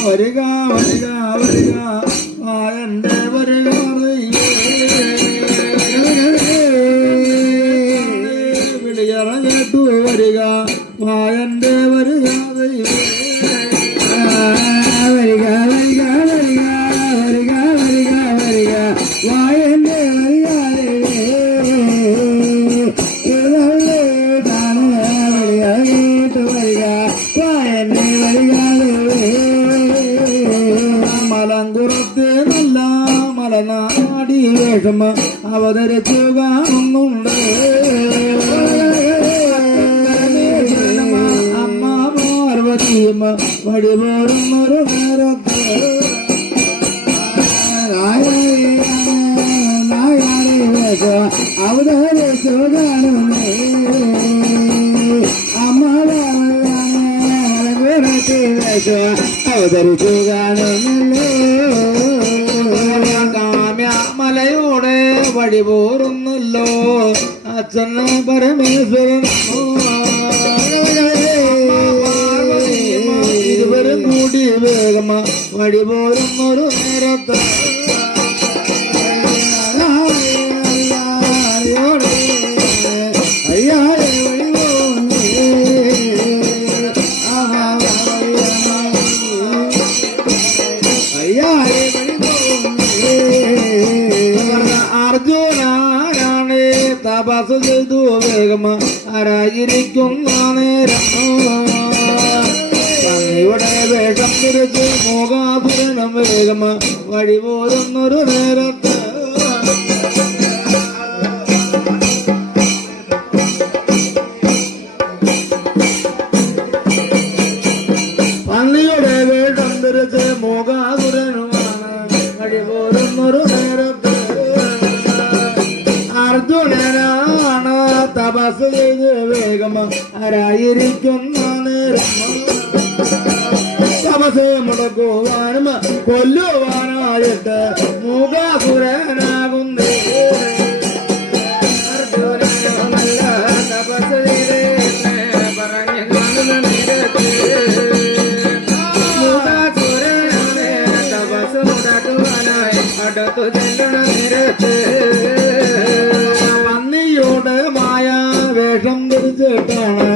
വരിക വരിക വരിക ആ എന്റെ വേഷം അവതരിച്ചു കാണുന്നുണ്ട് അമ്മ പാർവതിയും വഴിപോറുന്നൊരു നേരത്ത് അവതരിച്ചു കാണുന്നേ അവതരിച്ചു കാണുന്നല്ലോ വഴിപോറുന്നല്ലോ അച്ഛൻ പരമേശ്വരൻ ഇരുവരും കൂടി വേഗം വഴിപോറുന്നൊരു നേരത്ത് ആരായിരിക്കുന്ന നേരം. ഇവിടെ വേഷം തിരിച്ച് മോകാസുരനം വേഗം വഴി നേരത്തെ നേരത്ത് തപസ് മുടക്കുവാനായി അടുത്തു ചെല്ലണ നേരത്ത് പന്നിയുടെ മായ വേഷം ധരിച്ചിട്ടാണ്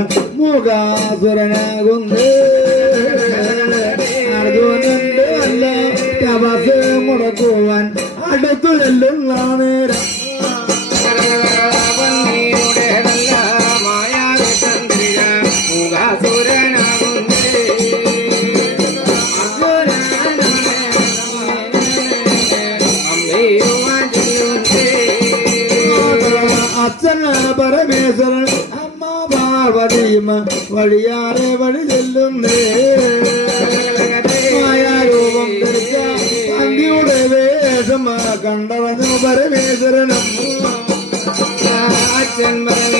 തപസ് മുടക്കുവാൻ അടുത്തു നേരം. പരമേശ്വരൻ. അമ്മ പാർവതിയും വഴിയാറെ വഴി ചെല്ലുന്നേ. കണ്ടവഞ്ഞു പരമേശ്വരനും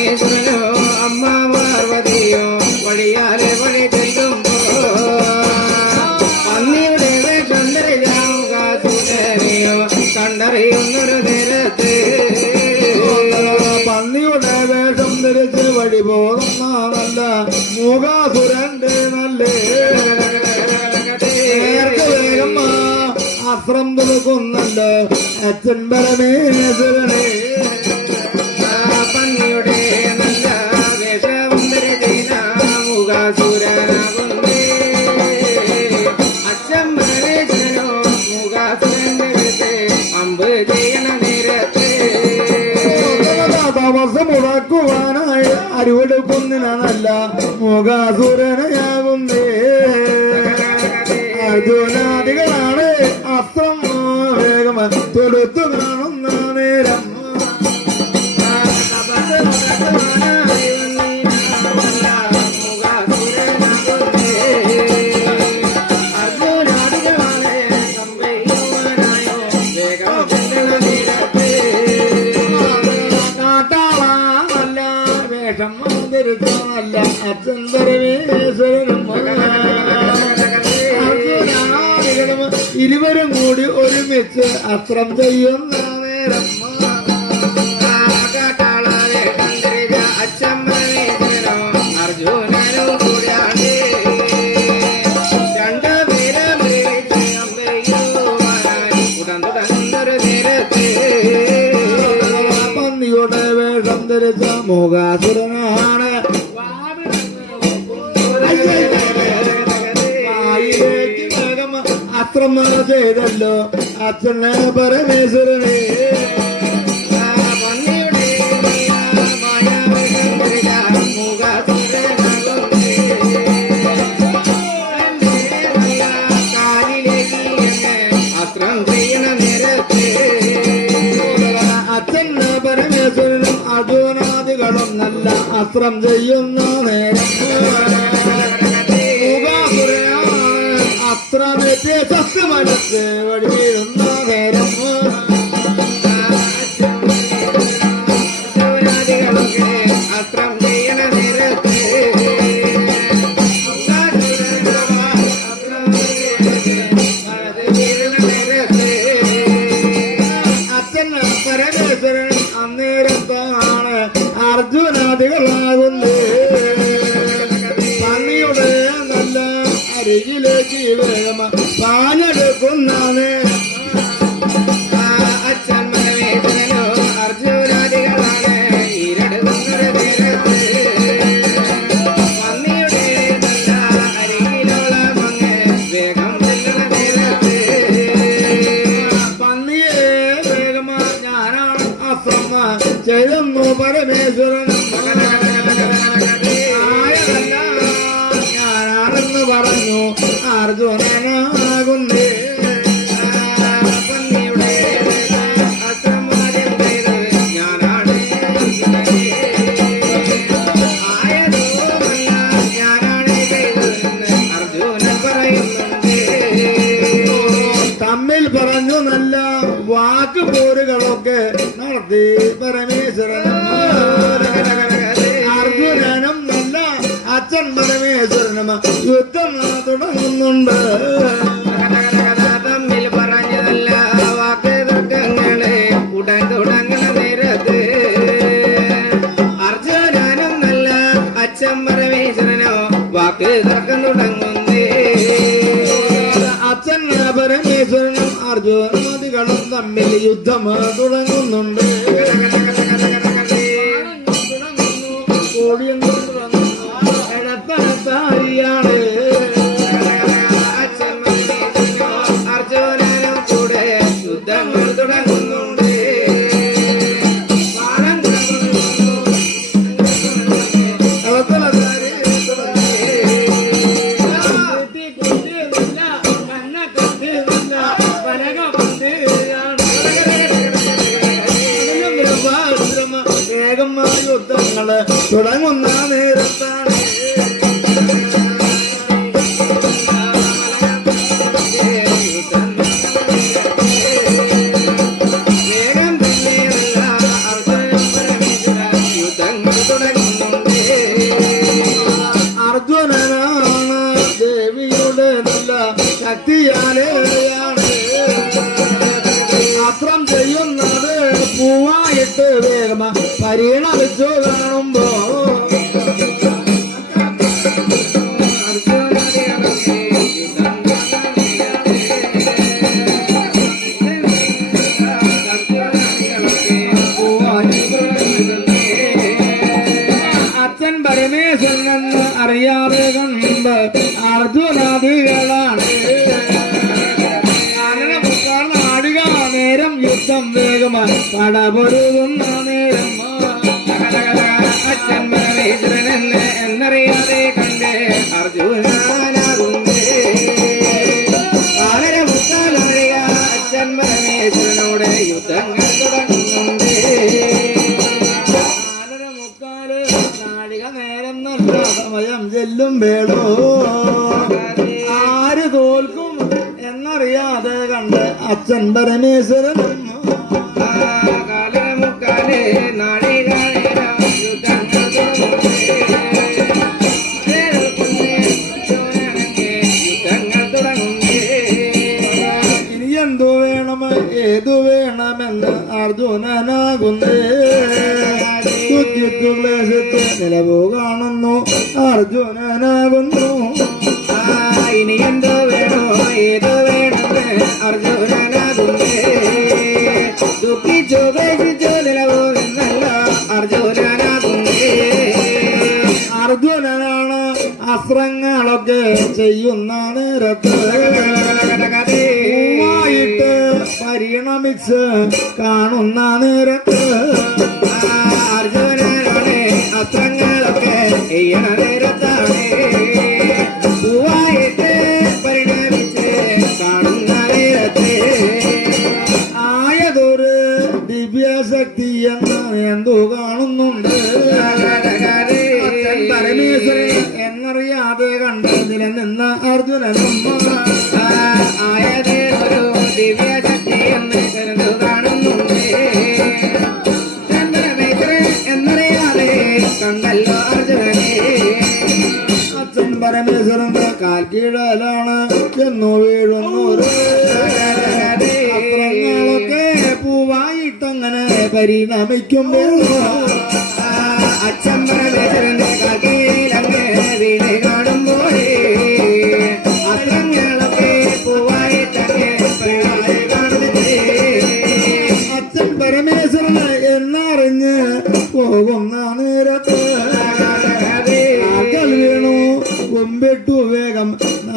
തുറക്കുന്നല്ലോ അച്ഛൻ മുടക്കുവാനായി അരുവെടുക്കുന്നിനല്ല മുഖാസുരനയാകുന്നേ അസ്ത്രം വേഗം തൊടുത്തു കാണുന്ന നേരം കാട്ടാളാണല്ല ചെയ്യണം ഇരുവരും കൂടി ഒരുമിച്ച് അസ്ത്രം ചെയ്യുന്ന നേരം പന്നിയുടെ വേഷം ധരിച്ച മുഖാസുരനാണ് ചെയ്യണ നേരത്തെ. അച്ഛന് പരമേശ്വരനും അർജുനാദികളും നല്ല അസ്ത്രം ചെയ്യുന്ന നേരം. അസ്ത്രമേറ്റ് സത്യമനസ് വഴി വീഴുന്ന നേരം അസുരാദികളൊക്കെ അസ്ത്രം ചെയ്യണ നേരത്തെ അച്ഛന് പരമേശ്വരൻ അന്നേരത്താണ് ചെയ്യുന്നു പരമേശ്വരൻ ഞാനാണെന്ന് പറഞ്ഞു. അർജുനനാകുന്നേ. തമ്മിൽ പറഞ്ഞു നല്ല വാക്ക് പോരുകളൊക്കെ നടത്തി പരമേശ്വരനും അർജുനനും നല്ല അച്ഛൻ പരമേശ്വരനും യുദ്ധം തുടങ്ങുന്നുണ്ട്. അച്ഛൻ പരമേശ്വരനും അർജുനമതികളും തമ്മിൽ യുദ്ധം തുടങ്ങുന്നുണ്ട് തുടങ്ങുന്നു തുടങ്ങുന്ന നേരത്താണ് അർജുനനാണ്. ദേവിയുടെ നല്ല ശക്തിയാലെയാണ് അസ്ത്രം ചെയ്യുന്നത് പൂവായിട്ട് വേഗം പരിണമിച്ചു കാണുമ്പോ. അച്ഛൻ പരമേശ്വരനെന്ന് അറിയാതെ കണ്ട് അർജുനാദികളാണ് വേഗമായി കടപൊരുകുന്ന നേരം അച്ഛൻ പരമേശ്വരനെന്ന് എന്നറിയാതെ കണ്ട്. അർജുനാനാകുന്നേ വളരെ മുക്കാലറിയ അച്ഛൻ പരമേശ്വരനോട് യുദ്ധങ്ങൾ തുടങ്ങുന്നുണ്ട്. നാലര മുക്കാൽ നാഴിക നേരം നല്ല സമയം ചെല്ലും വേളോ ആര് തോൽക്കും എന്നറിയാതെ കണ്ട് അച്ഛൻ പരമേശ്വരനും ഏതു വേണമെന്ന് അർജുനനാകുന്നേ? കുത്തിത്തുക്ലേശത്ത് നിലവു കാണുന്നു അർജുനനാകുന്നു? ആ, ഇനി എന്തോ വേണോ ഏതോ വേണമെന്ന് അർജുനനാകുന്നേ പേശിച്ചു നിലവോ അർജുനനാകുന്നേ അർജുനനാണ് അസ്ത്രങ്ങളൊക്കെ ചെയ്യുന്ന നേരത്ത് പൂവായിട്ട് പരിണമിച്ച് കാണുന്ന നേരത്ത് പരമേശ്വരന്റെ കാൽക്കീഴലാണ് എന്നു വീഴുന്നു. അത്രങ്ങളൊക്കെ പൂവായിട്ടങ്ങനെ പരിണമിക്കുമ്പോൾ അച്ഛൻ കാൽക്കീഴങ്ങനെ വീണ്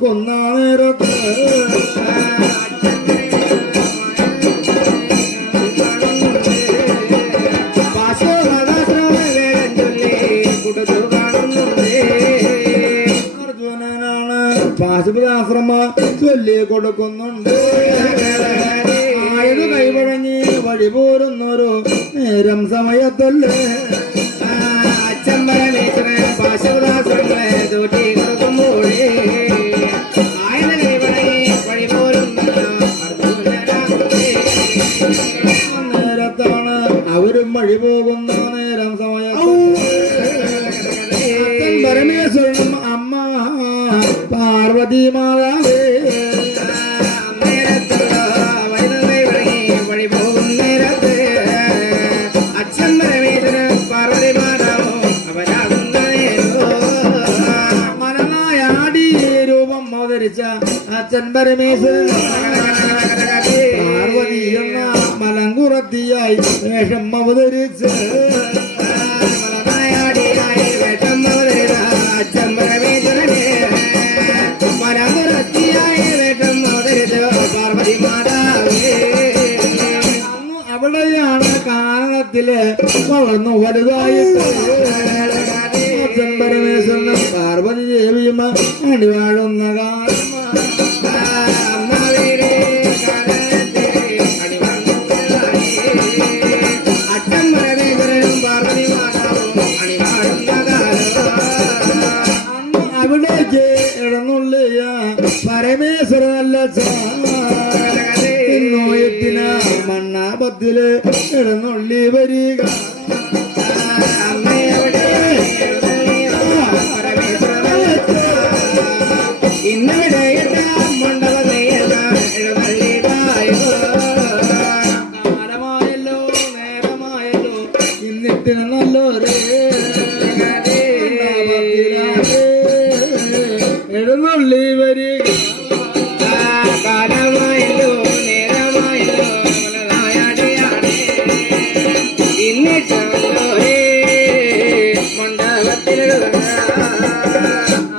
കൊടുക്കുന്ന നേരത്ത് പാശുപതാശ്രമ ചൊല്ലി കൊടുക്കുന്നുണ്ട് ആയത് കൈവഴങ്ങി വഴി പോരുന്നൊരു നേരം സമയത്തല്ലേ? നേരത്താണ് അവതരിച്ച. അച്ഛൻ പരമേശ്വരൻ പാർവതി എന്ന മലങ്കുറത്തിയായി വേഷം അവതരിച്ച് വളർന്നു വലുതായിട്ട്. പാർവതി ദേവിയും അണിവാഴുന്ന കാലം മണ്ണാപത്തിൽ ഇടന്നുള്ളി വരിക.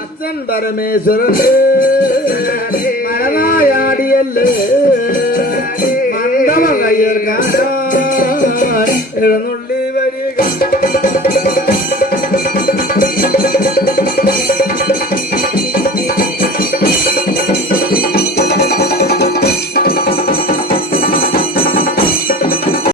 அச்சன் பரமேஸ்வரன் மரணாயாடியல்ல மண்டம கையர் காட்டார் எழுநுள்ளி வரி